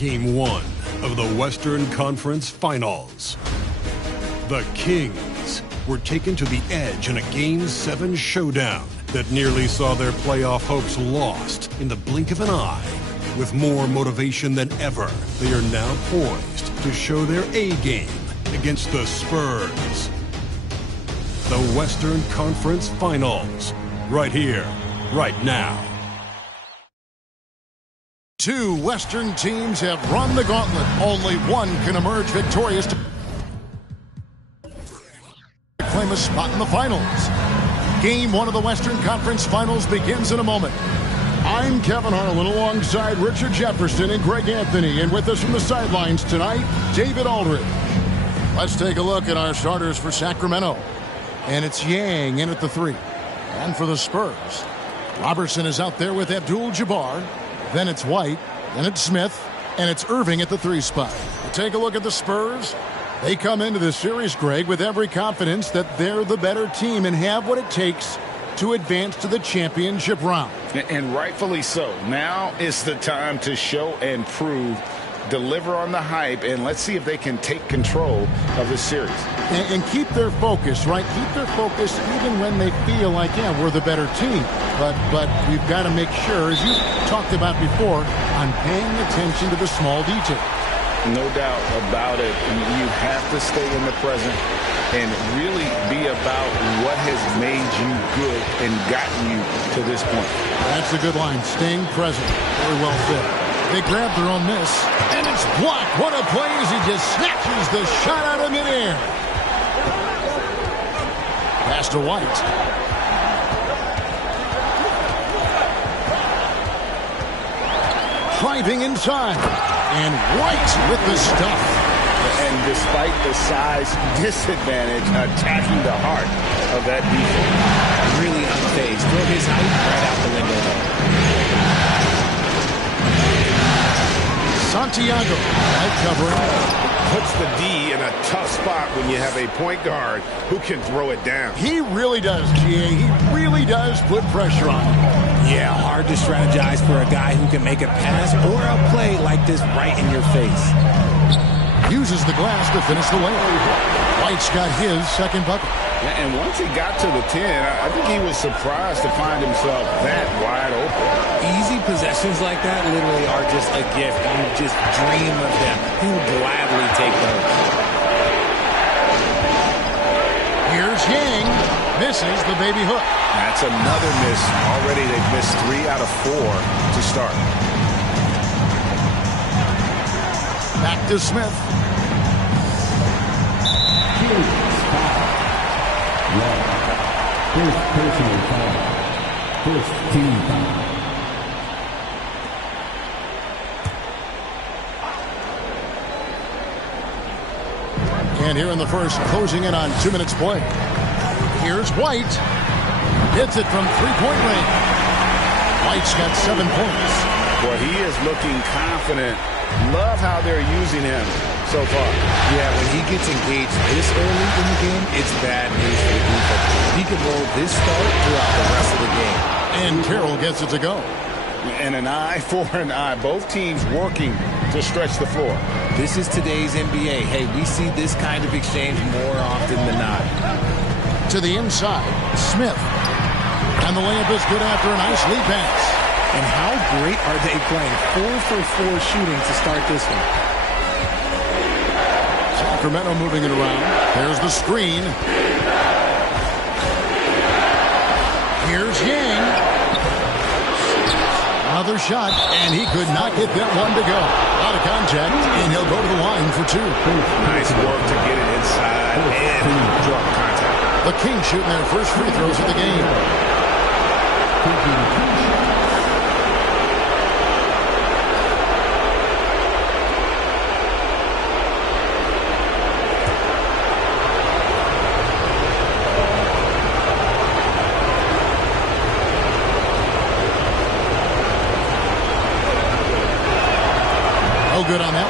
Game 1 of the Western Conference Finals. The Kings were taken to the edge in a Game 7 showdown that nearly saw their playoff hopes lost in the blink of an eye. With more motivation than ever, they are now poised to show their A-game against the Spurs. The Western Conference Finals, right here, right now. Two Western teams have run the gauntlet. Only one can emerge victorious to claim a spot in the finals. Game 1 of the Western Conference Finals begins in a moment. I'm Kevin Harlan alongside Richard Jefferson and Greg Anthony. And with us from the sidelines tonight, David Aldridge. Let's take a look at our starters for Sacramento. And it's Yang in at the 3. And for the Spurs, Robertson is out there with Abdul-Jabbar. Then it's White, then it's Smith, and it's Irving at the 3 spot. Take a look at the Spurs. They come into this series, Greg, with every confidence that they're the better team and have what it takes to advance to the championship round. And rightfully so. Now is the time to show and prove, deliver on the hype, and let's see if they can take control of the series. And keep their focus, right? Keep their focus even when they feel like, yeah, we're the better team. But we've got to make sure, as you talked about before, on paying attention to the small details. No doubt about it. You have to stay in the present and really be about what has made you good and gotten you to this point. That's a good line. Staying present. Very well said. They grab their own miss, and it's blocked. What a play as he just snatches the shot out of midair. Pass to White. Driving inside. And White with the stuff. And despite the size disadvantage, attacking the heart of that defense. Really unfazed. Throw his height right out the window, though. Santiago, light covering. Puts the D in a tough spot when you have a point guard who can throw it down. He really does, GA. He really does put pressure on him. Yeah, hard to strategize for a guy who can make a pass or a play like this right in your face. Uses the glass to finish the layup. White's got his second bucket. And once he got to the 10, I think he was surprised to find himself that wide open. Easy possessions like that literally are just a gift. You just dream of them. He'll gladly take those. Here's Yang. Misses the baby hook. That's another miss. Already they've missed 3 out of 4 to start. Back to Smith. First personal foul. First team foul. And here in the first, closing in on 2 minutes play. Here's White. Hits it from three-point range. White's got 7 points. Boy, he is looking confident. Love how they're using him so far. Yeah, when he gets engaged this early in the game, it's bad news for the defense. He can roll this start throughout the rest of the game. And Carroll gets it to go. And an eye for an eye. Both teams working to stretch the floor. This is today's NBA. Hey, we see this kind of exchange more often than not. To the inside, Smith. And the layup is good after a nice lead pass. And how great are they playing? 4 for 4 shooting to start this one. Sacramento moving it around. There's the screen. Here's Yang. Another shot, and he could not get that one to go. Out of contact, and he'll go to the line for 2. Nice work to get it inside and drop contact. The Kings shooting their first free throws of the game. No good on that.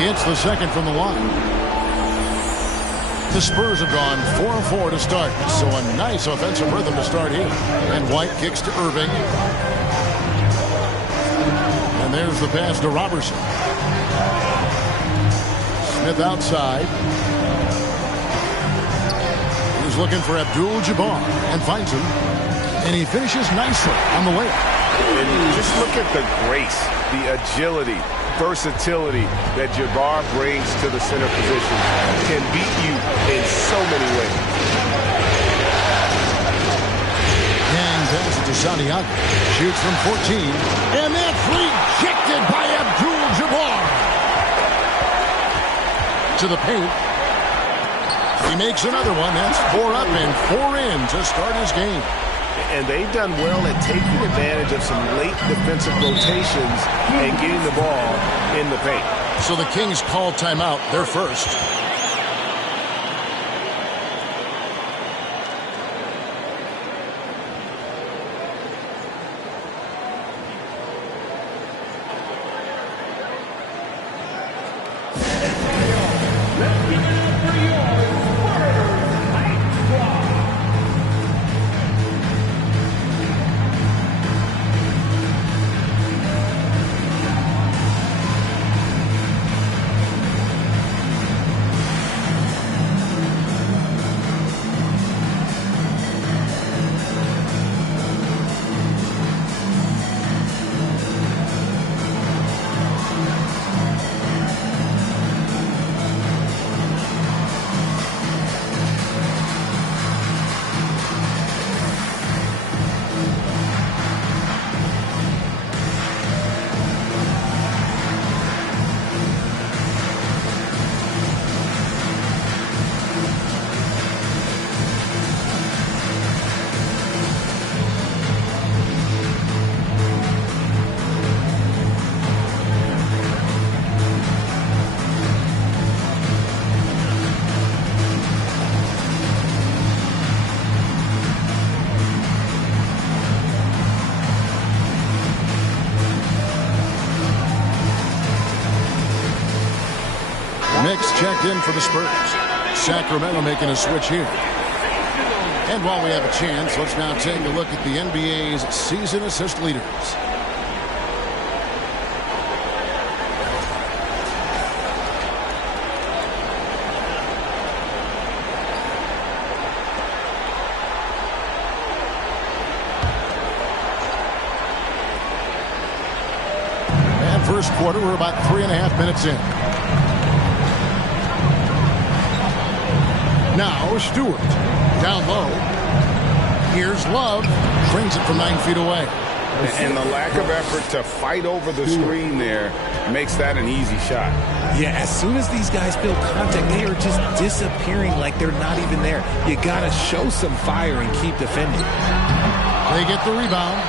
He hits the second from the line. The Spurs have gone 4-4 to start, so a nice offensive rhythm to start here. And White kicks to Irving. And there's the pass to Robertson. Smith outside. He's looking for Abdul-Jabbar and finds him. And he finishes nicely on the layup. And just look at the grace, the agility, versatility that Jabbar brings to the center position. Can beat you in so many ways. And passes to Santiago. Shoots from 14. And that's rejected by Abdul-Jabbar. To the paint. He makes another one. That's 4 up and 4 in to start his game. And they've done well at taking advantage of some late defensive rotations and getting the ball in the paint. So the Kings call timeout. They're first. Mix checked in for the Spurs. Sacramento making a switch here. And while we have a chance, let's now take a look at the NBA's season assist leaders. And first quarter, we're about 3.5 minutes in. Now Stewart, down low. Here's Love, brings it from 9 feet away. And the lack of effort to fight over the screen there makes that an easy shot. Yeah, as soon as these guys feel contact, they are just disappearing like they're not even there. You got to show some fire and keep defending. They get the rebound.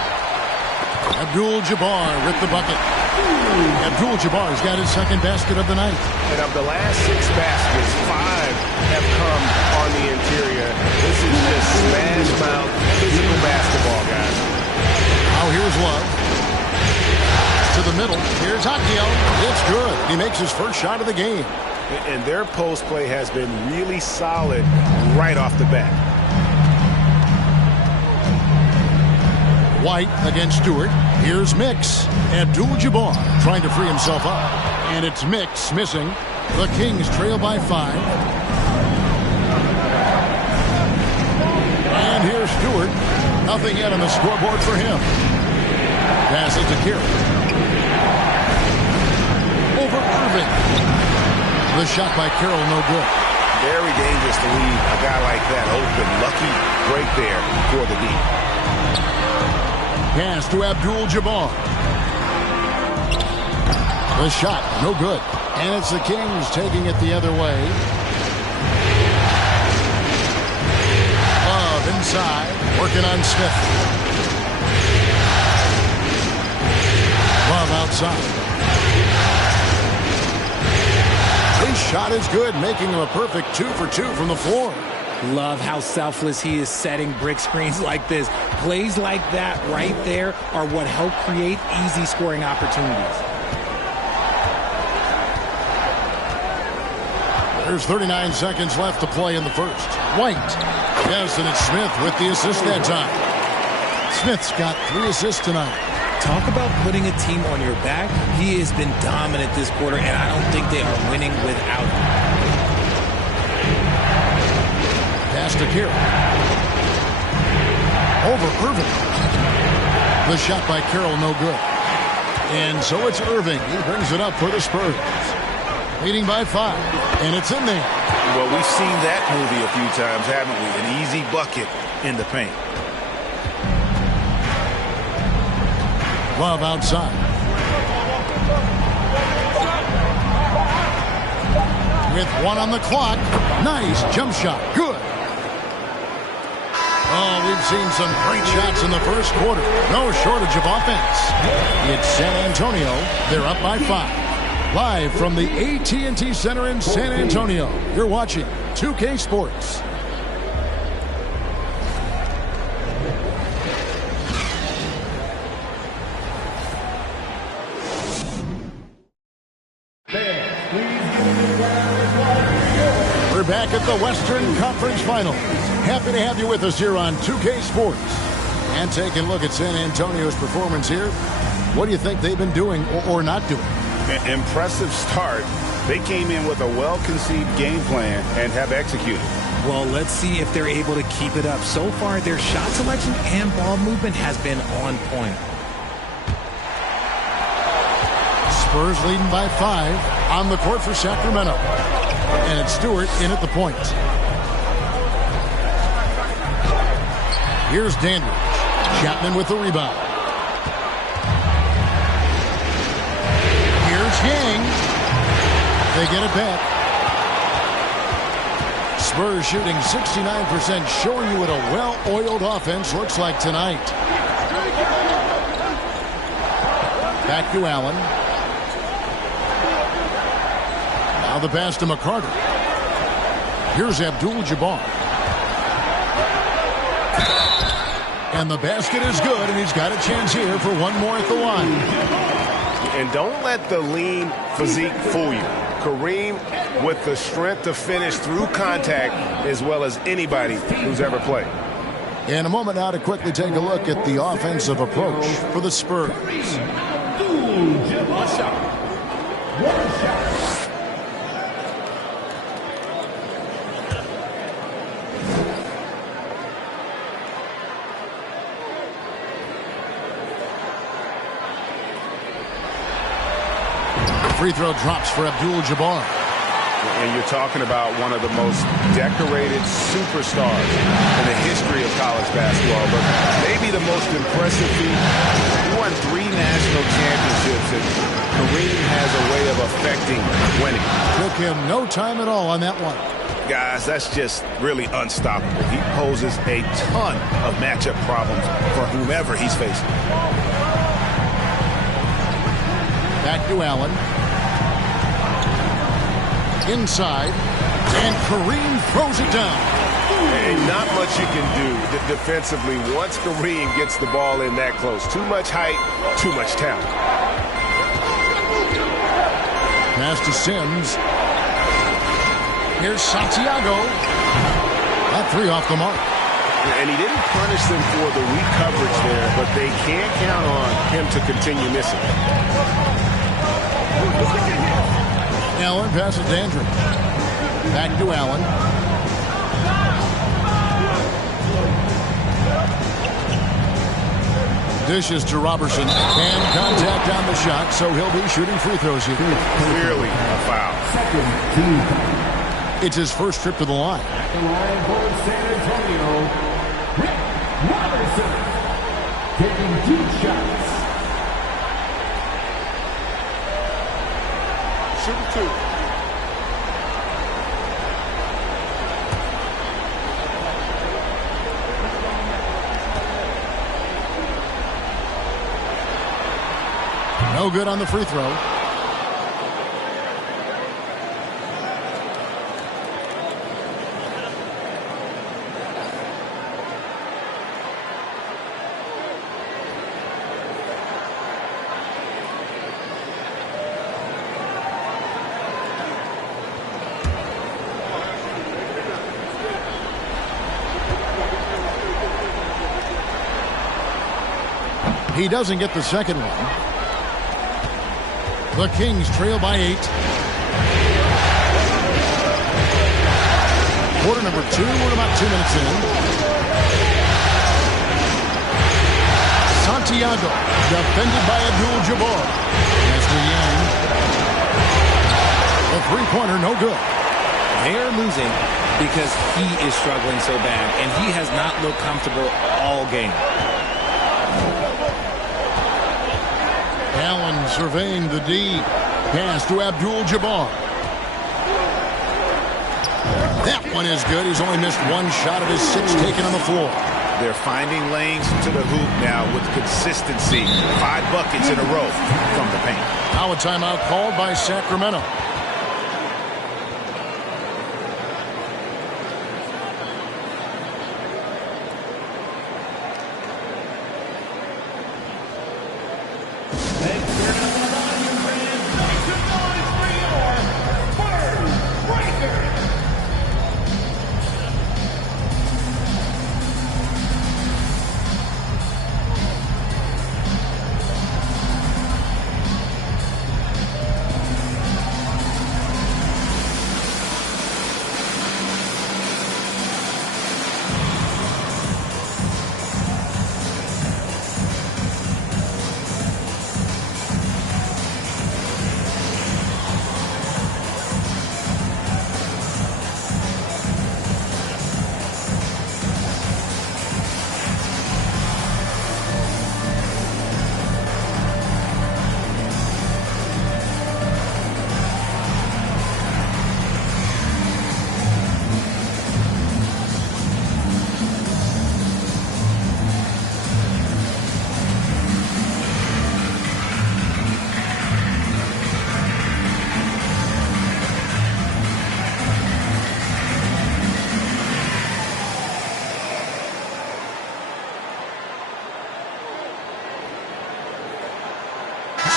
Abdul-Jabbar with the bucket. Abdul-Jabbar's got his second basket of the night. And of the last 6 baskets, 5 have come on the interior. This is just smash-mouth physical basketball, guys. Now here's Love. To the middle. Here's Hakiel. It's good. He makes his first shot of the game. And their post play has been really solid right off the bat. White against Stewart. Here's Mix. Abdul-Jabbar trying to free himself up. And it's Mix missing. The Kings trail by 5. And here's Stewart. Nothing yet on the scoreboard for him. Passes to Carroll. Over Irving. The shot by Carroll, no good. Very dangerous to leave a guy like that open. Lucky break there for the D. Pass to Abdul-Jabbar. The shot, no good. And it's the Kings taking it the other way. Love inside, working on Smith. Love outside. His shot is good, making him a perfect 2 for 2 from the floor. Love how selfless he is setting brick screens like this. Plays like that right there are what help create easy scoring opportunities. There's 39 seconds left to play in the first. White. Yes, and it's Smith with the assist that time. Smith's got 3 assists tonight. Talk about putting a team on your back. He has been dominant this quarter, and I don't think they are winning without him. Pass to Carroll. Over Irving. The shot by Carroll, no good. And so it's Irving. He brings it up for the Spurs. Leading by 5. And it's in there. Well, we've seen that movie a few times, haven't we? An easy bucket in the paint. Love outside. With 1 on the clock. Nice jump shot. Good. Oh, we've seen some great shots in the first quarter. No shortage of offense. It's San Antonio. They're up by 5. Live from the AT&T Center in San Antonio. You're watching 2K Sports. We're back at the Western Conference Finals. Happy to have you with us here on 2K Sports. And taking a look at San Antonio's performance here. What do you think they've been doing or not doing? Impressive start. They came in with a well-conceived game plan and have executed. Well, let's see if they're able to keep it up. So far, their shot selection and ball movement has been on point. Spurs leading by 5 on the court for Sacramento. And it's Stewart in at the point. Here's Dandridge. Chapman with the rebound. Here's Yang. They get it back. Spurs shooting 69%, showing you what a well-oiled offense looks like tonight. Back to Allen. Now the pass to McCarter. Here's Abdul-Jabbar. And the basket is good, and he's got a chance here for one more at the line. And don't let the lean physique fool you. Kareem with the strength to finish through contact as well as anybody who's ever played. In a moment now to quickly take a look at the offensive approach for the Spurs. Free throw drops for Abdul-Jabbar. And you're talking about one of the most decorated superstars in the history of college basketball. But maybe the most impressive feat, he won 3 national championships, and Kareem has a way of affecting winning. Took him no time at all on that one. Guys, that's just really unstoppable. He poses a ton of matchup problems for whomever he's facing. Back to Allen. Inside, and Kareem throws it down. And not much you can do defensively once Kareem gets the ball in that close. Too much height, too much talent. Pass to Sims. Here's Santiago. That 3 off the mark. And he didn't punish them for the weak coverage there, but they can't count on him to continue missing. Allen passes Dandridge. Back to Allen. Dishes to Robertson. And contact on the shot, so he'll be shooting free throws here. Clearly a foul. It's his first trip to the line. At the line for San Antonio, Rick Robertson. Taking 2 shots. Shooting 2. No good on the free throw. He doesn't get the second one. The Kings trail by 8. Quarter number 2. We're about 2 minutes in. Santiago, defended by Abdul-Jabbar. As to Yang. The three-pointer, no good. They're losing because he is struggling so bad, and he has not looked comfortable all game. Allen surveying the D. Pass to Abdul-Jabbar. That one is good. He's only missed one shot of his 6 taken on the floor. They're finding lanes to the hoop now with consistency. 5 buckets in a row from the paint. Now a timeout called by Sacramento.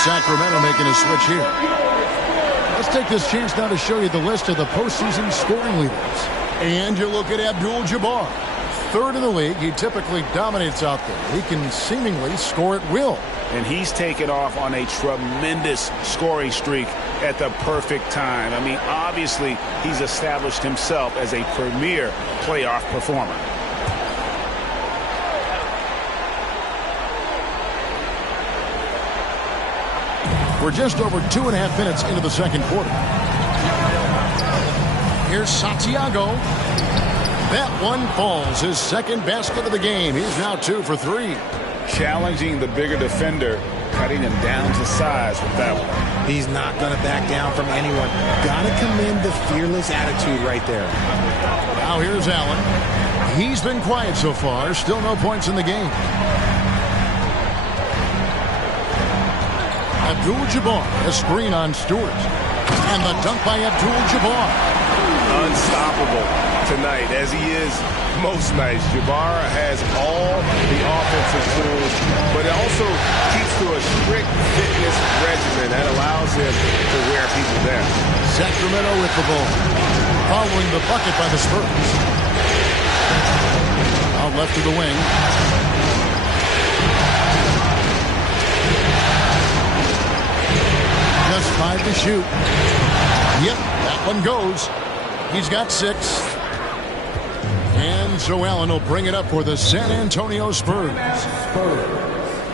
Sacramento making a switch here. Let's take this chance now to show you the list of the postseason scoring leaders. And you look at Abdul-Jabbar. 3rd in the league. He typically dominates out there. He can seemingly score at will. And he's taken off on a tremendous scoring streak at the perfect time. I mean, obviously, he's established himself as a premier playoff performer. We're just over 2.5 minutes into the second quarter. Here's Santiago. That one falls. His second basket of the game. He's now 2 for 3. Challenging the bigger defender, cutting him down to size with that one. He's not going to back down from anyone. Got to commend the fearless attitude right there. Now here's Allen. He's been quiet so far. Still no points in the game. Abdul-Jabbar, a screen on Stewart. And the dunk by Abdul-Jabbar. Unstoppable tonight, as he is most nights. Jabbar has all the offensive tools, but also keeps to a strict fitness regimen that allows him to wear people down. Sacramento with the ball, following the bucket by the Spurs. Out left to the wing. Just 5 to shoot. Yep, that one goes. He's got 6. And so Allen will bring it up for the San Antonio Spurs.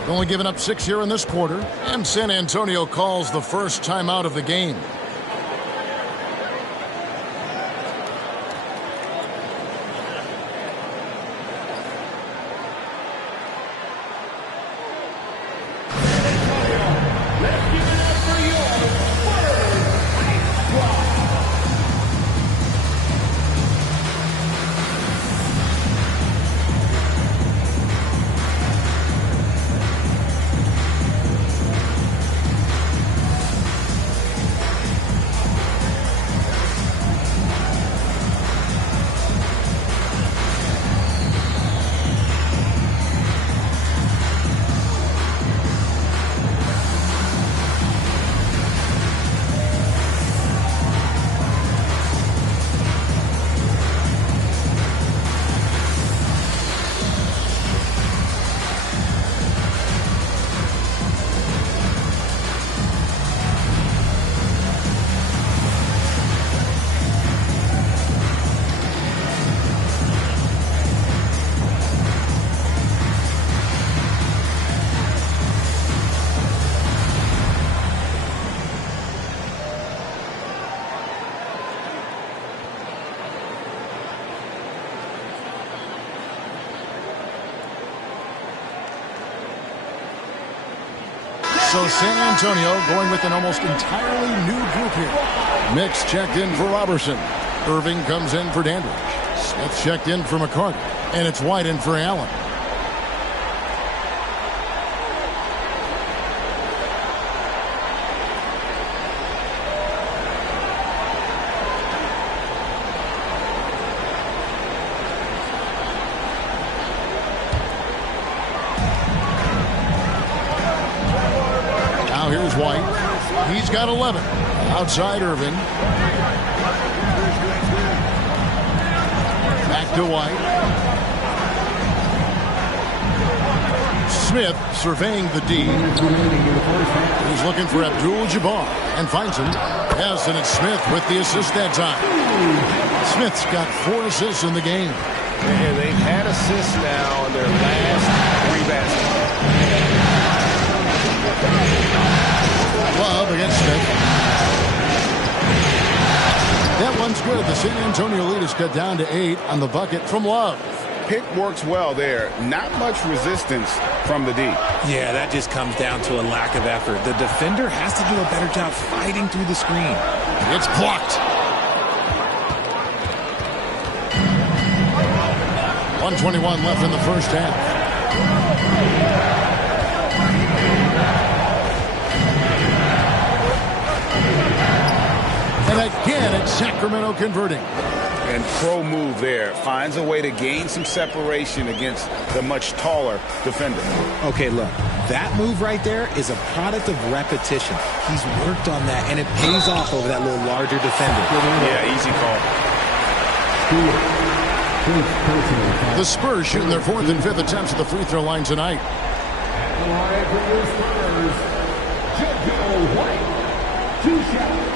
Only giving up 6 here in this quarter. And San Antonio calls the first timeout of the game. So San Antonio going with an almost entirely new group here. Mix checked in for Robertson. Irving comes in for Dandridge. Smith checked in for McCarty. And it's White in for Allen. Now here's White. He's got 11. Outside Irvin. Back to White. Smith surveying the D. He's looking for Abdul-Jabbar and finds him. Yes, and it's Smith with the assist that time. Smith's got 4 assists in the game. Yeah, they've had assists now in their last 3 baskets. Love against Smith. That one's good. The San Antonio lead is cut down to 8 on the bucket from Love. Pick works well there. Not much resistance from the D. Yeah, that just comes down to a lack of effort. The defender has to do a better job fighting through the screen. It's blocked. 1:21 left in the first half. And again, it's Sacramento converting. And pro move there. Finds a way to gain some separation against the much taller defender. Okay, look, that move right there is a product of repetition. He's worked on that, and it pays off over that little larger defender. Yeah, easy call. The Spurs shooting their 4th and 5th attempts at the free throw line tonight. Line for the Spurs, JoJo White, 2 shots.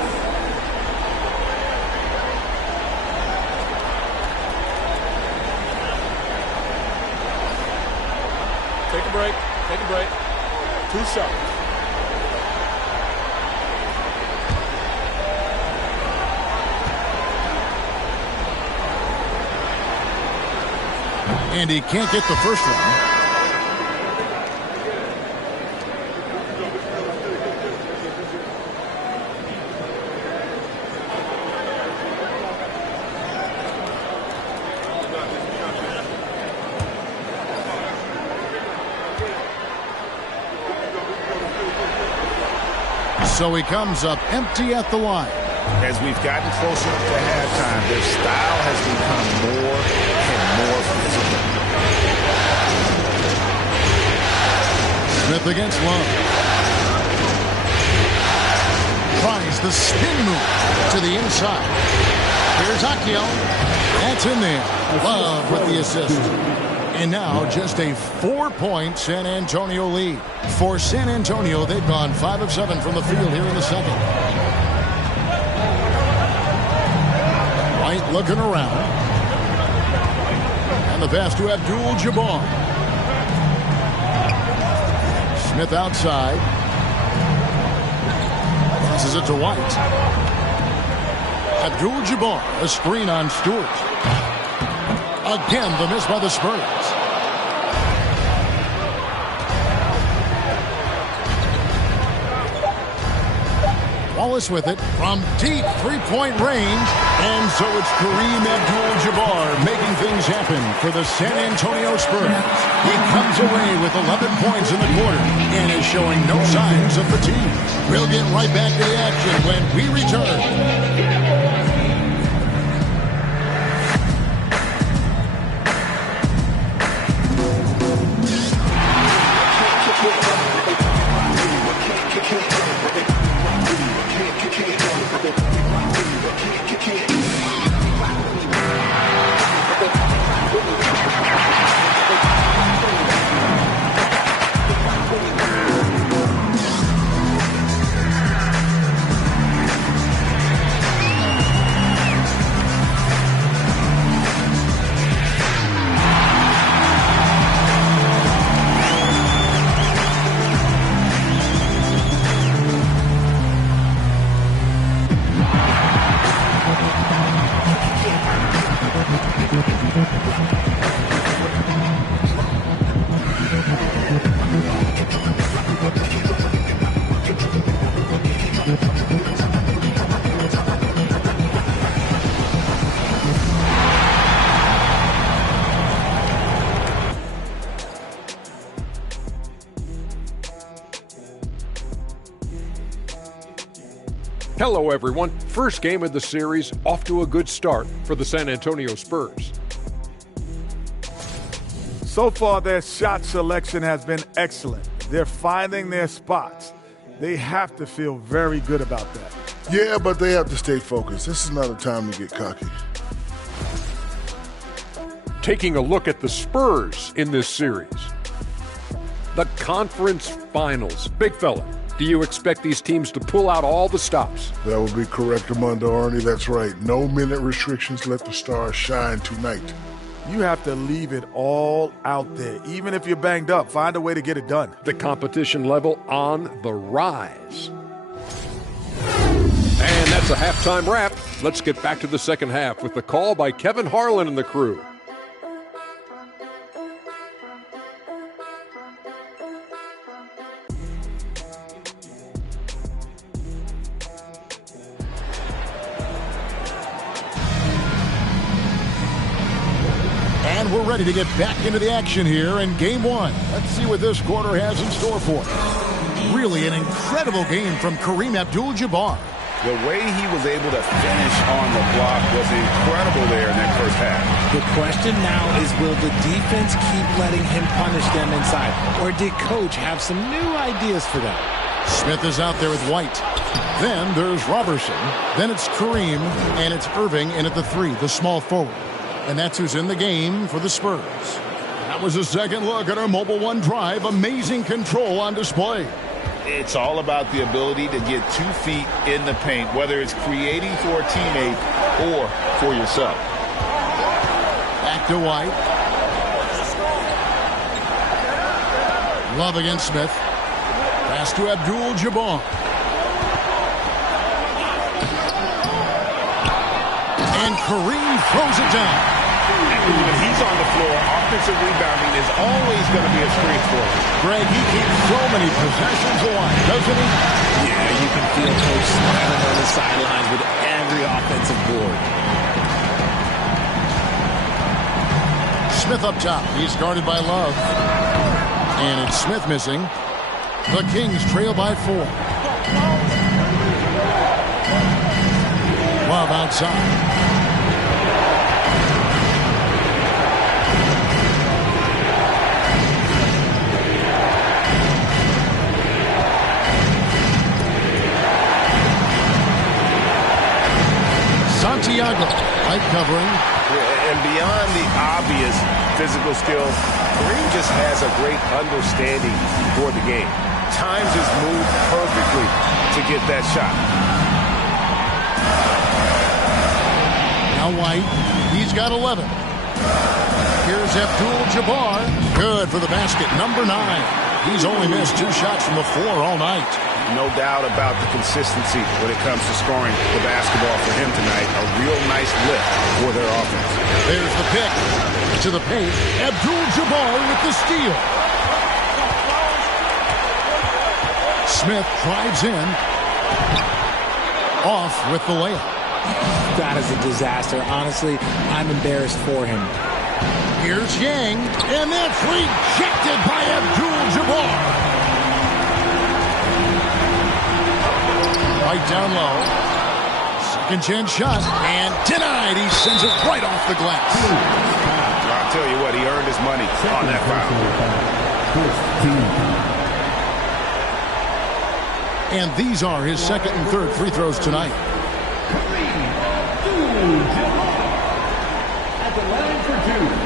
Take a break. Take a break. 2 shots. And he can't get the first one. So he comes up empty at the line. As we've gotten closer to halftime, their style has become more and more physical. Smith against Love. Tries the spin move to the inside. Here's Akio. That's in there. Love with the assist. And now just a 4-point San Antonio lead. For San Antonio, they've gone 5 of 7 from the field here in the second. White looking around. And the pass to Abdul-Jabbar. Smith outside. Passes it to White. Abdul-Jabbar, a screen on Stewart. Again, the miss by the Spurs. Wallace with it from deep three-point range. And so it's Kareem Abdul-Jabbar making things happen for the San Antonio Spurs. He comes away with 11 points in the quarter and is showing no signs of fatigue. We'll get right back to the action when we return. Hello, everyone. First game of the series, off to a good start for the San Antonio Spurs. So far, their shot selection has been excellent. They're finding their spots. They have to feel very good about that. Yeah, but they have to stay focused. This is not a time to get cocky. Taking a look at the Spurs in this series. The conference finals. Big fella, do you expect these teams to pull out all the stops? That would be correct, Armando Arnie. That's right. No minute restrictions. Let the stars shine tonight. You have to leave it all out there. Even if you're banged up, find a way to get it done. The competition level on the rise. And that's a halftime wrap. Let's get back to the second half with the call by Kevin Harlan and the crew. And we're ready to get back into the action here in Game 1. Let's see what this quarter has in store for us. Really an incredible game from Kareem Abdul-Jabbar. The way he was able to finish on the block was incredible there in that first half. The question now is, will the defense keep letting him punish them inside? Or did Coach have some new ideas for them? Smith is out there with White. Then there's Robertson. Then it's Kareem. And it's Irving in at the 3, the small forward. And that's who's in the game for the Spurs. That was a second look at our Mobile One drive. Amazing control on display. It's all about the ability to get 2 feet in the paint, whether it's creating for a teammate or for yourself. Back to White. Love against Smith. Pass to Abdul-Jabbar. And Kareem throws it down. When he's on the floor, offensive rebounding is always going to be a strength for him. Greg, he keeps so many possessions alive, doesn't he? Yeah, you can feel Coach smiling on the sidelines with every offensive board. Smith up top. He's guarded by Love. And it's Smith missing. The Kings trail by 4. Love outside. Santiago, light covering. And beyond the obvious physical skill, Kareem just has a great understanding for the game. Times his move perfectly to get that shot. Now White, he's got 11. Here's Abdul-Jabbar. Good for the basket, number 9. He's only missed 2 shots from the floor all night. No doubt about the consistency when it comes to scoring the basketball for him tonight. A real nice lift for their offense. There's the pick. To the paint. Abdul-Jabbar with the steal. Smith drives in. Off with the layup. That is a disaster. Honestly, I'm embarrassed for him. Here's Yang. And that's rejected by Abdul-Jabbar. Right down low. Second chance shot. And denied. He sends it right off the glass. I'll tell you what, he earned his money on that foul. And these are his second and third free throws tonight. At the line for 2.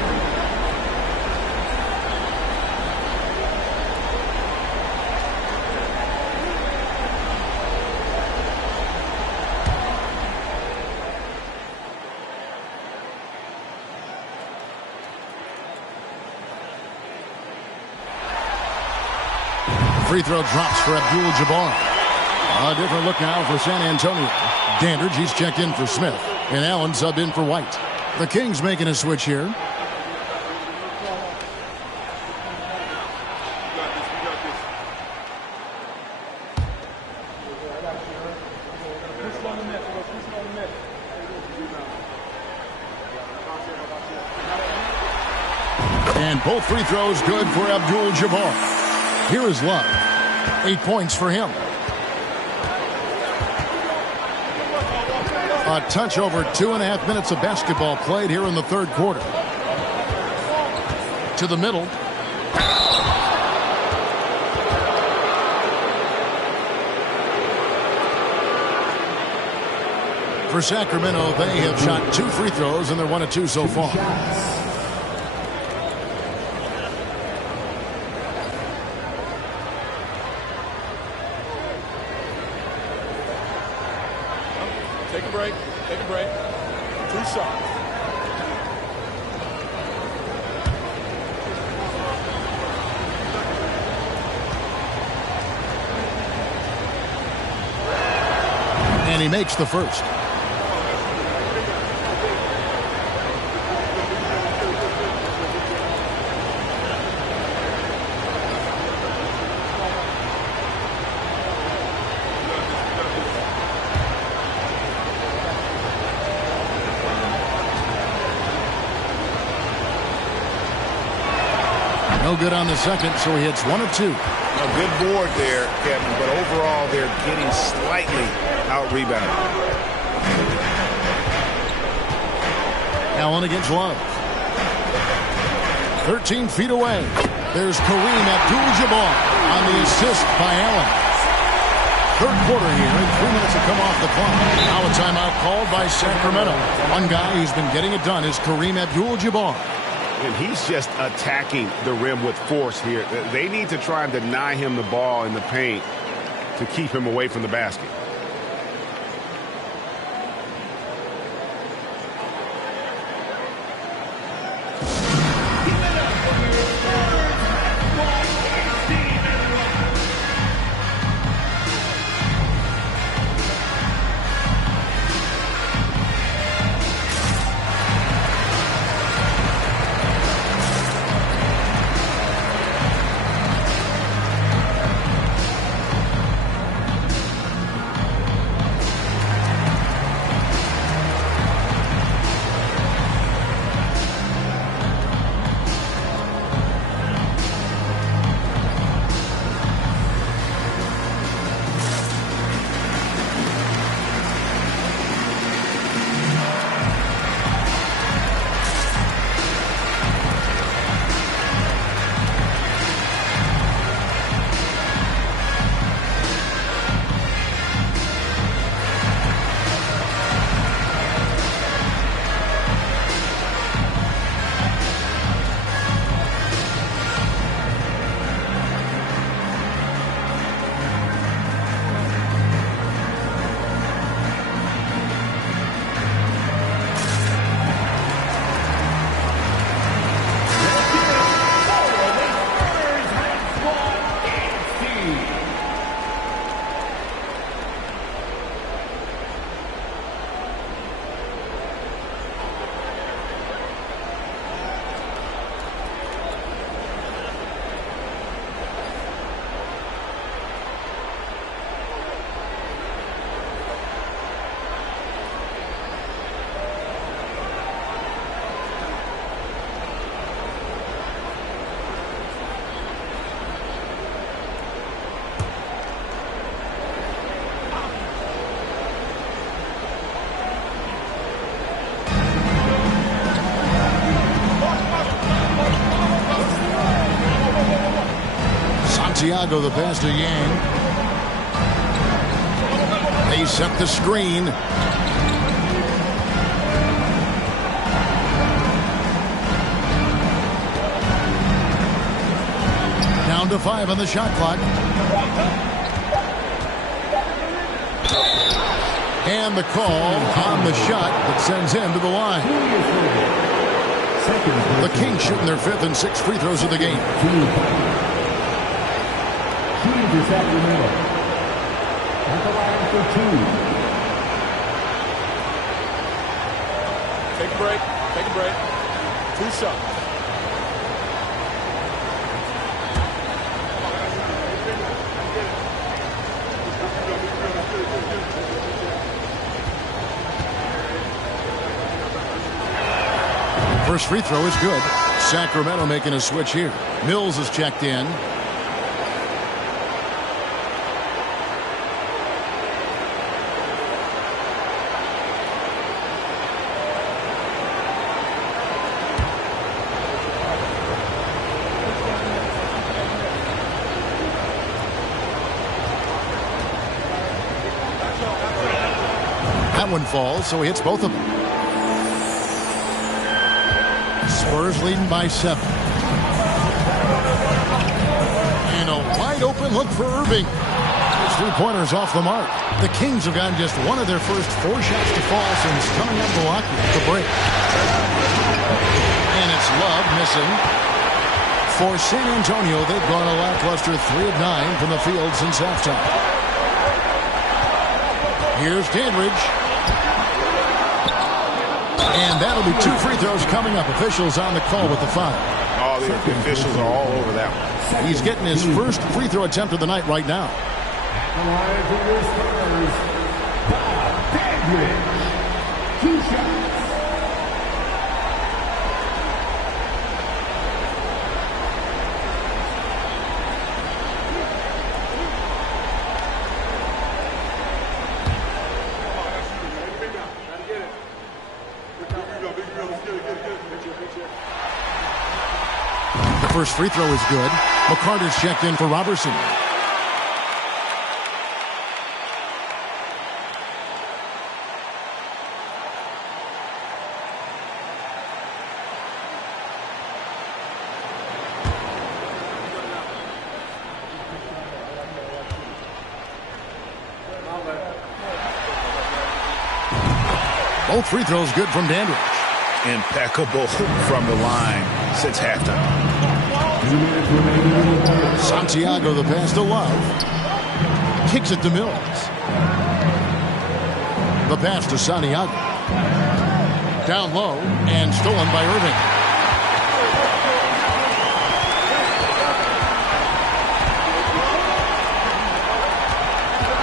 Free throw drops for Abdul-Jabbar. A different look now for San Antonio. Dandridge, he's checked in for Smith. And Allen subbed in for White. The Kings making a switch here. And both free throws good for Abdul-Jabbar. Here is Love. 8 points for him. A touch over 2.5 minutes of basketball played here in the third quarter. To the middle. For Sacramento, they have shot 2 free throws, and they're 1 of 2 so far. Take a break. Take a break. 2 shots. And he makes the first. No good on the second, so he hits 1 of 2. A good board there, Kevin, but overall they're getting slightly out-rebounded. Allen against Love. 13 feet away. There's Kareem Abdul-Jabbar on the assist by Allen. Third quarter here, and 3 minutes have come off the clock. Now a timeout called by Sacramento. One guy who's been getting it done is Kareem Abdul-Jabbar. And he's just attacking the rim with force here. They need to try and deny him the ball in the paint to keep him away from the basket. Santiago, the pass to Yang. They set the screen. Down to 5 on the shot clock. And the call on the shot that sends him to the line. The Kings shooting their 5th and 6th free throws of the game. Shooting for Sacramento. At the line for 2. Take a break. Take a break. 2 shots. First free throw is good. Sacramento making a switch here. Mills is checked in. one falls, so he hits both of them. Spurs leading by 7. And a wide open look for Irving. His three-pointers off the mark. The Kings have gotten just one of their first 4 shots to fall since coming up Milwaukee at the break. And it's Love missing. For San Antonio, they've gone a lackluster 3 of 9 from the field since halftime. Here's Dandridge. And that'll be 2 free throws coming up. Officials on the call with the foul. Oh, the officials are all over that one. He's getting his first free throw attempt of the night right now. The line for the Spurs, Bob Dandridge. 2 shots. First free throw is good. McCarter's checked in for Robertson. Both free throws good from Dandridge. Impeccable from the line since halftime. Santiago the pass to Love. Kicks it to Mills. The pass to Santiago. Down low and stolen by Irving.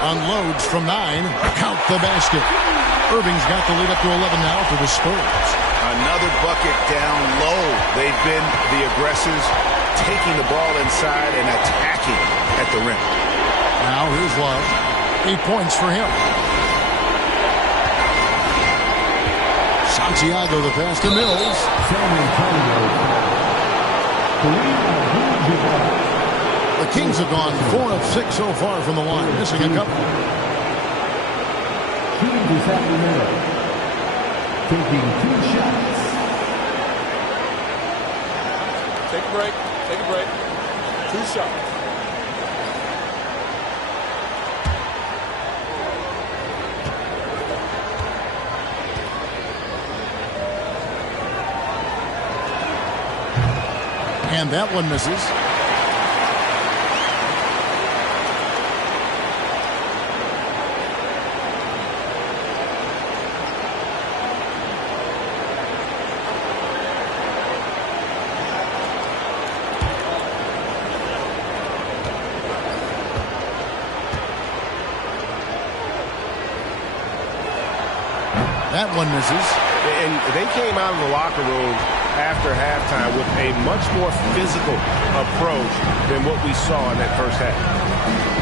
Unloads from 9. Count the basket. Irving's got the lead up to 11 now for the Spurs. Another bucket down low. They've been the aggressors, taking the ball inside and attacking at the rim. Now here's Love. 8 points for him. Santiago the pass to Mills. The Kings have gone 4 of 6 so far from the line, missing a couple. Kings is at the middle, taking 2 shots. Take a break. Take a break. 2 shots. And that one misses. That one misses. And they came out of the locker room after halftime with a much more physical approach than what we saw in that first half.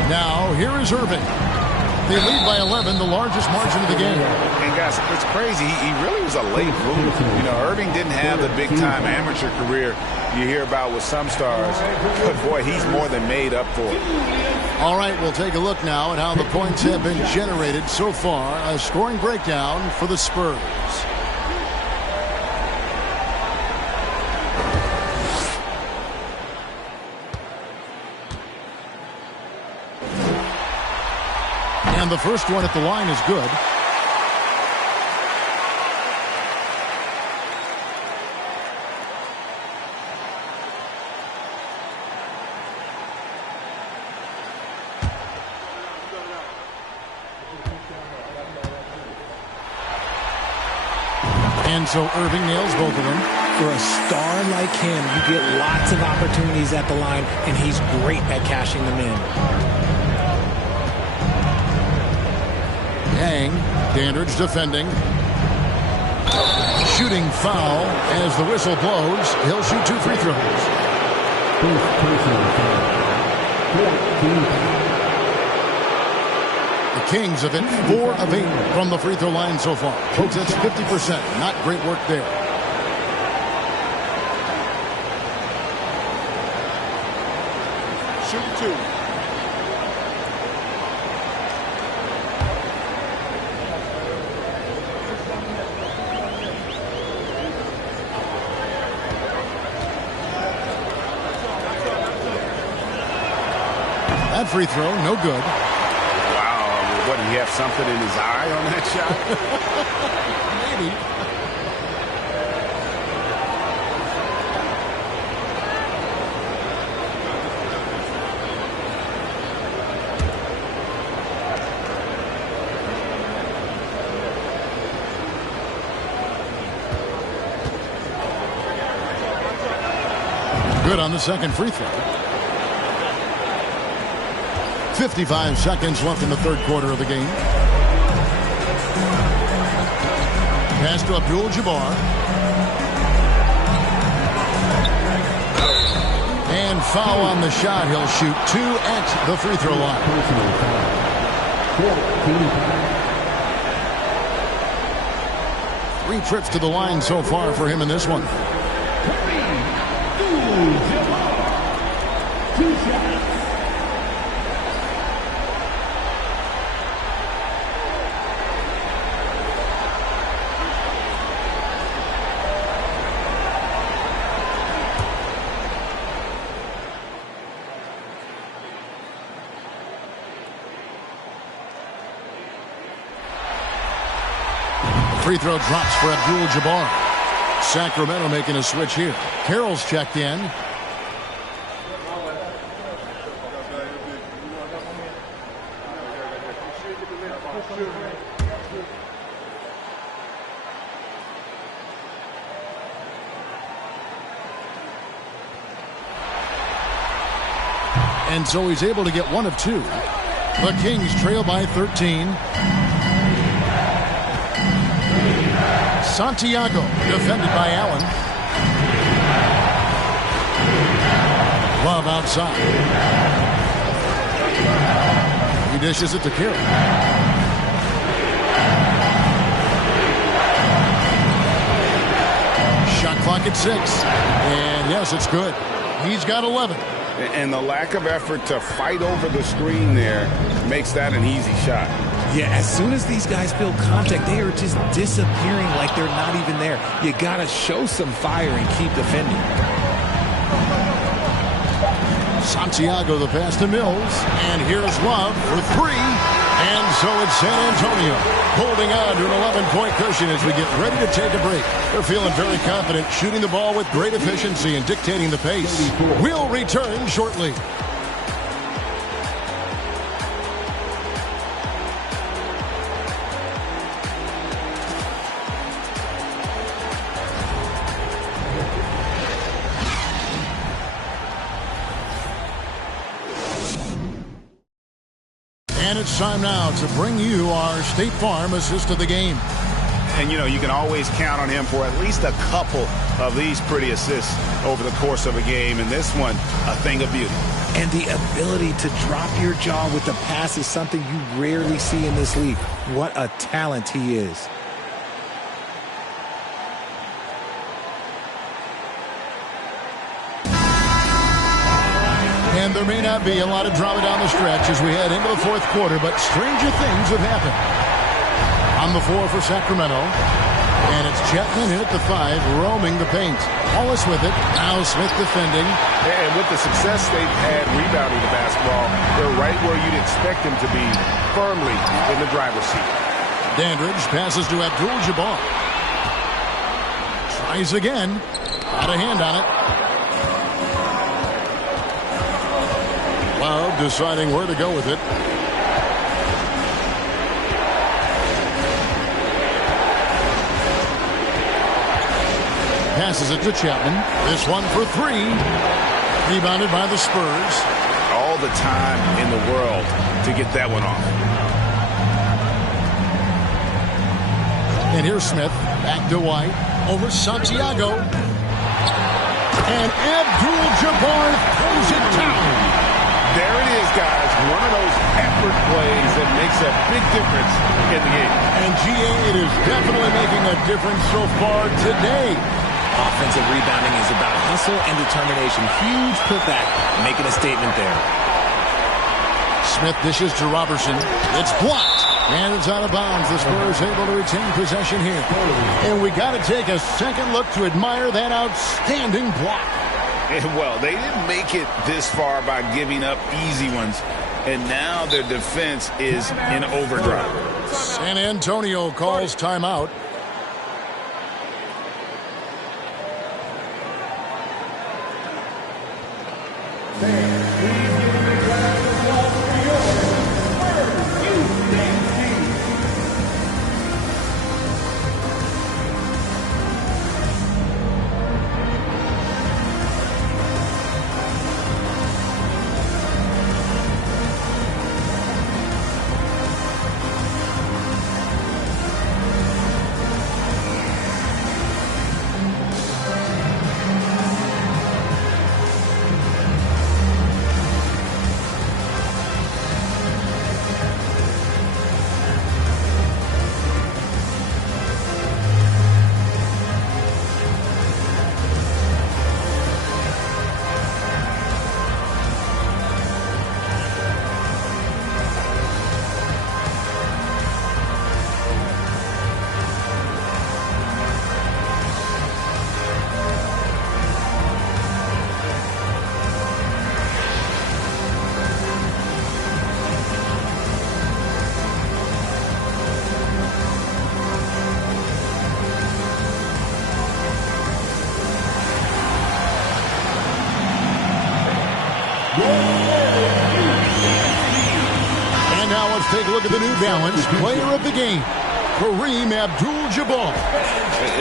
Now, here is Irving. They lead by 11, the largest margin of the game. And guys, it's crazy. He really was a late bloomer. You know, Irving didn't have the big-time amateur career you hear about with some stars. But, boy, he's more than made up for it. All right, we'll take a look now at how the points have been generated so far. A scoring breakdown for the Spurs. And the first one at the line is good. And so Irving nails both of them. For a star like him, you get lots of opportunities at the line, and he's great at cashing them in. Yang, Dandridge defending. Shooting foul as the whistle blows. He'll shoot 2 free throws. The Kings have hit 4 of 8 from the free throw line so far. Folks, that's 50%. Not great work there. Shoot 2. That free throw, no good. Wow, what, did he have something in his eye on that shot? Maybe. Good on the second free throw. 55 seconds left in the third quarter of the game. Pass to Abdul-Jabbar. And foul on the shot. He'll shoot 2 at the free throw line. 3 trips to the line so far for him in this one. Free throw drops for Abdul-Jabbar. Sacramento making a switch here. Carroll's checked in. And so he's able to get 1 of 2. The Kings trail by 13. Santiago defended by Allen. Love outside. He dishes it to Carroll. Shot clock at 6. And yes, it's good. He's got 11. And the lack of effort to fight over the screen there makes that an easy shot. Yeah, as soon as these guys feel contact, they are just disappearing like they're not even there. You got to show some fire and keep defending. Santiago, the pass to Mills. And here's Love for 3. And so it's San Antonio holding on to an 11-point cushion as we get ready to take a break. They're feeling very confident, shooting the ball with great efficiency and dictating the pace. We'll return shortly. And it's time now to bring you our State Farm assist of the game. And, you know, you can always count on him for at least a couple of these pretty assists over the course of a game. And this one, a thing of beauty. And the ability to drop your jaw with the pass is something you rarely see in this league. What a talent he is. And there may not be a lot of drama down the stretch as we head into the fourth quarter, but stranger things have happened. On the floor for Sacramento, and it's Chapman in at the 5, roaming the paint. Wallace with it. Now Smith defending. And with the success they've had rebounding the basketball, they're right where you'd expect them to be, firmly in the driver's seat. Dandridge passes to Abdul-Jabbar. Tries again. Got a hand on it. Love deciding where to go with it. Passes it to Chapman. This one for 3. Rebounded by the Spurs. All the time in the world to get that one off. And here's Smith. Back to White. Over Santiago. And Abdul-Jabbar throws it down. There it is, guys. One of those effort plays that makes a big difference in the game. And GA, it is definitely making a difference so far today. Offensive rebounding is about hustle and determination. Huge putback, making a statement there. Smith dishes to Robertson. It's blocked. And it's out of bounds. The Spurs able to retain possession here. And we got to take a second look to admire that outstanding block. And, well, they didn't make it this far by giving up easy ones. And now their defense is in overdrive. San Antonio calls timeout. And now let's take a look at the New Balance player of the game, Kareem Abdul-Jabbar.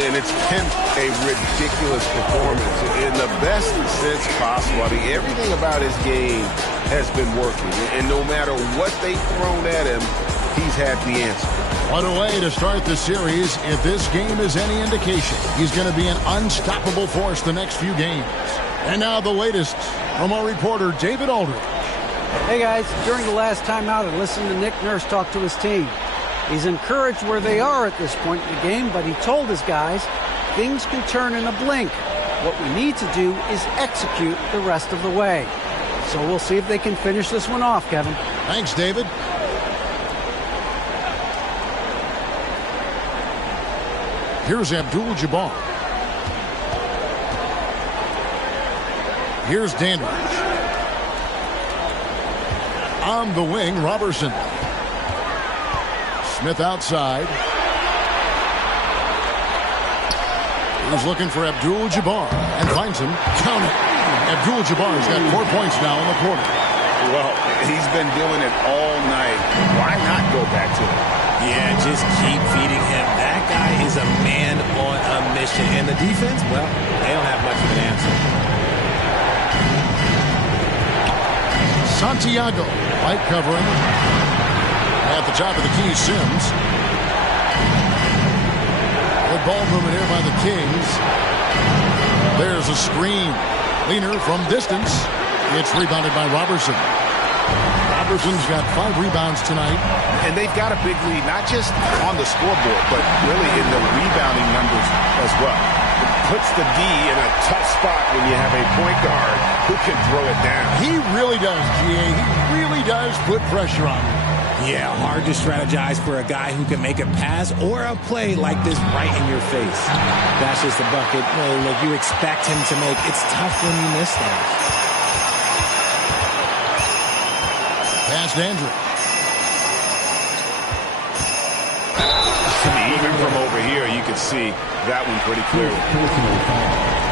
And it's been a ridiculous performance in the best sense possible. I mean, everything about his game has been working. And no matter what they've thrown at him, he's had the answer. What a way to start the series. If this game is any indication, he's going to be an unstoppable force the next few games. And now the latest from our reporter, David Aldridge. Hey, guys. During the last timeout, I listened to Nick Nurse talk to his team. He's encouraged where they are at this point in the game, but he told his guys things can turn in a blink. What we need to do is execute the rest of the way. So we'll see if they can finish this one off, Kevin. Thanks, David. Here's Abdul-Jabbar. Here's Dandridge. On the wing, Robertson. Smith outside. He's looking for Abdul-Jabbar and finds him. Count it. Abdul-Jabbar's got 4 points now in the quarter. Well, he's been doing it all night. Why not go back to it? Yeah, just keep feeding him. That guy is a man on a mission. And the defense, well, they don't have much of an answer. Santiago, light covering. At the top of the key, Sims. Good ball movement here by the Kings. There's a screen. Leaner from distance. It's rebounded by Robertson. Robertson's got 5 rebounds tonight. And they've got a big lead, not just on the scoreboard, but really in the rebounding numbers as well. It puts the D in a tough spot when you have a point guard who can throw it down. He really does, GA. He really does put pressure on him. Yeah, hard to strategize for a guy who can make a pass or a play like this right in your face. That's just a bucket. Look, you expect him to make. It's tough when you miss those. Pass Andrew. I mean, even from over here, you can see that one pretty clearly.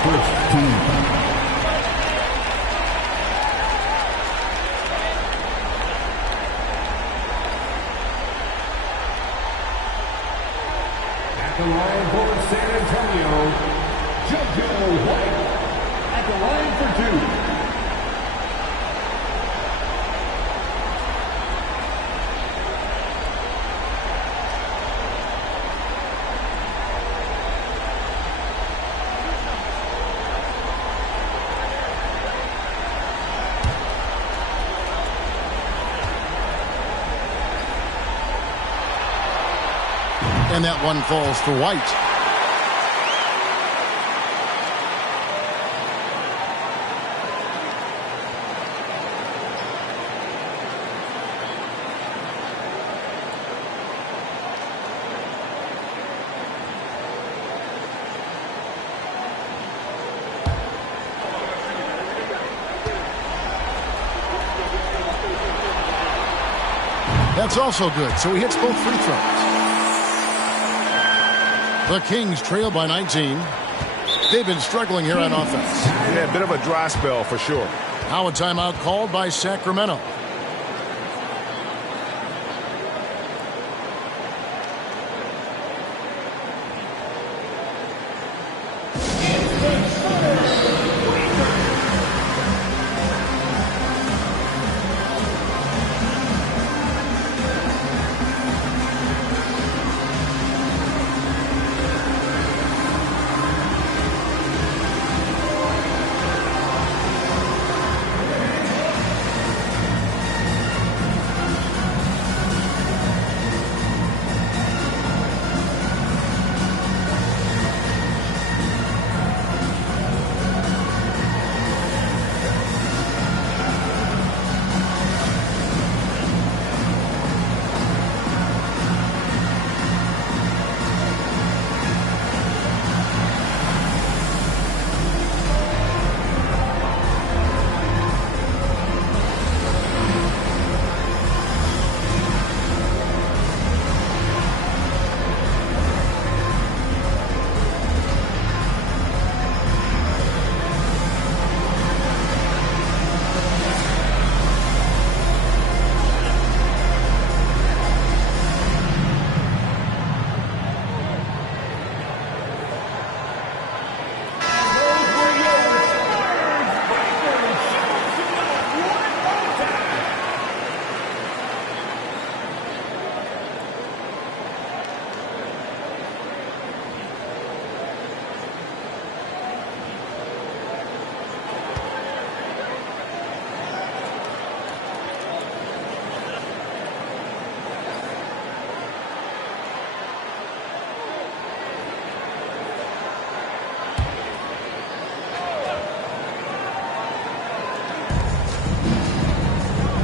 First team. At the line for San Antonio, JoJo White. At the line for 2. And that one falls for White. That's also good, so he hits both free throws. The Kings trail by 19. They've been struggling here on offense. Yeah, a bit of a dry spell for sure. Now a timeout called by Sacramento.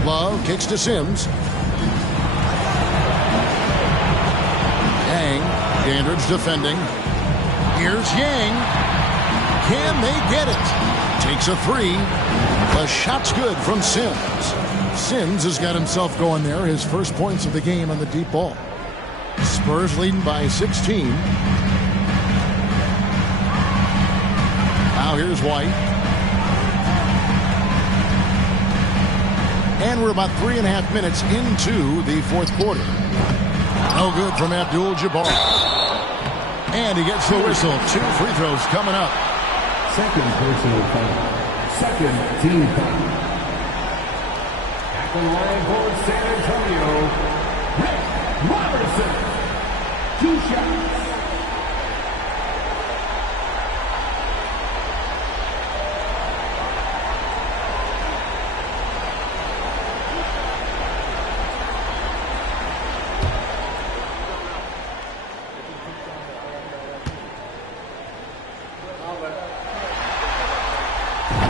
Love kicks to Sims. Yang, Dandridge defending. Here's Yang. Can they get it? Takes a three. The shot's good from Sims. Sims has got himself going there. His first points of the game on the deep ball. Spurs leading by 16. Now here's White. And we're about 3.5 minutes into the fourth quarter. No good from Abdul-Jabbar. And he gets the whistle. 2 free throws coming up. Second personal foul. Second team foul. At the line for San Antonio, Rick Robertson. 2 shots.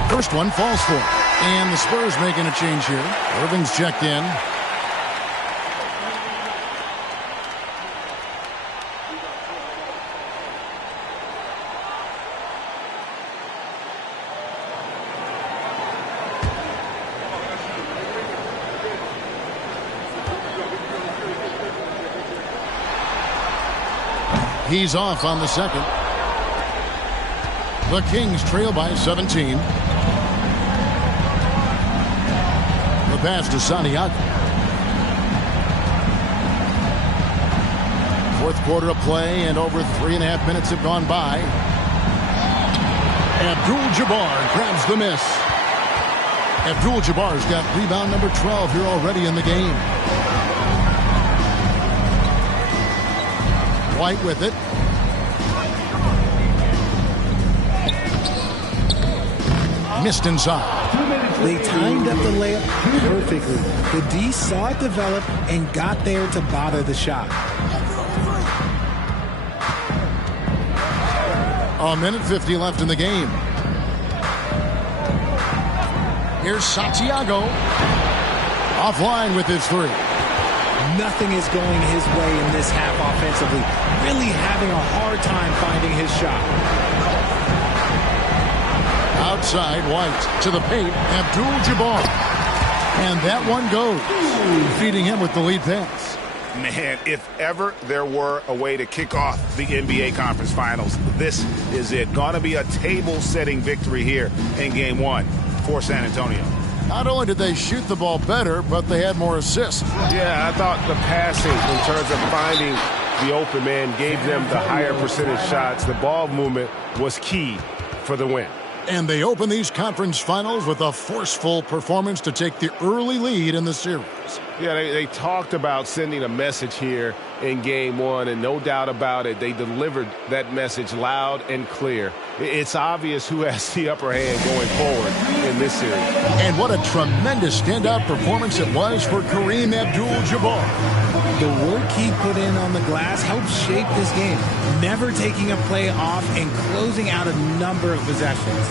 First one falls for him. And the Spurs making a change here. Irving's checked in. He's off on the second. The Kings trail by 17. The pass to Santiago. Fourth quarter of play, and over 3.5 minutes have gone by. Abdul-Jabbar grabs the miss. Abdul-Jabbar's got rebound number 12 here already in the game. White with it. Missed inside. They timed up the layup perfectly. The D saw it develop and got there to bother the shot. A minute 50 left in the game. Here's Santiago. Offline with his three. Nothing is going his way in this half offensively. Really having a hard time finding his shot. Outside, White to the paint. Abdul-Jabbar. And that one goes, feeding him with the lead pass. Man, if ever there were a way to kick off the NBA Conference Finals, this is it. Gonna be a table-setting victory here in Game 1 for San Antonio. Not only did they shoot the ball better, but they had more assists. Yeah, I thought the passing in terms of finding the open man gave them the higher percentage shots. The ball movement was key for the win. And they open these conference finals with a forceful performance to take the early lead in the series. Yeah, they talked about sending a message here in Game 1, and no doubt about it, they delivered that message loud and clear. It's obvious who has the upper hand going forward in this series. And what a tremendous standout performance it was for Kareem Abdul-Jabbar. The work he put in on the glass helped shape this game, never taking a play off and closing out a number of possessions.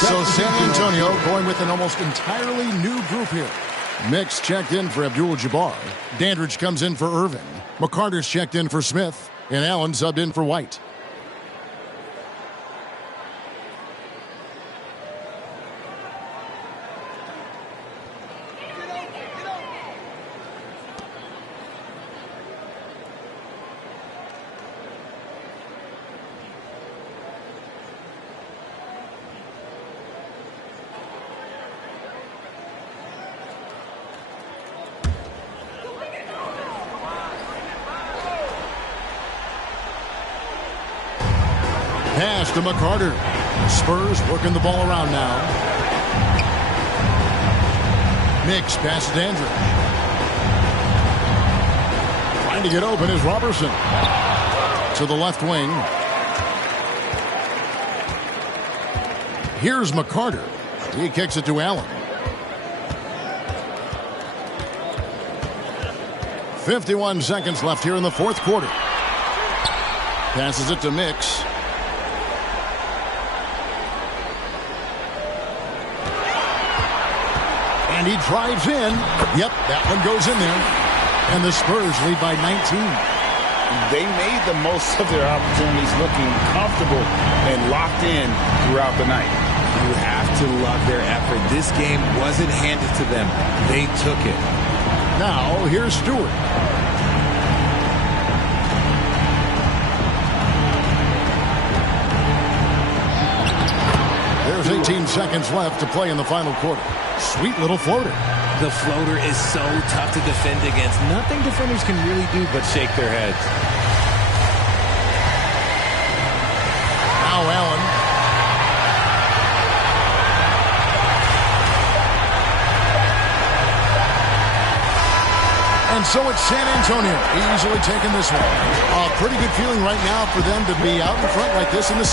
So San Antonio going with an almost entirely new group here. Mix checked in for Abdul-Jabbar. Dandridge comes in for Irving. McCarter's checked in for Smith. And Allen subbed in for White. Pass to McCarter. Spurs working the ball around now. Mix pass to Dandridge. Trying to get open is Robertson. To the left wing. Here's McCarter. He kicks it to Allen. 51 seconds left here in the fourth quarter. Passes it to Mix. And he drives in. Yep, that one goes in there. And the Spurs lead by 19. They made the most of their opportunities, looking comfortable and locked in throughout the night. You have to love their effort. This game wasn't handed to them. They took it. Now, here's Stewart. There's 18 seconds left to play in the final quarter. Sweet little floater. The floater is so tough to defend against. Nothing defenders can really do but shake their heads. Now Allen. And so it's San Antonio easily taking this one. A pretty good feeling right now for them to be out in front like this in the series.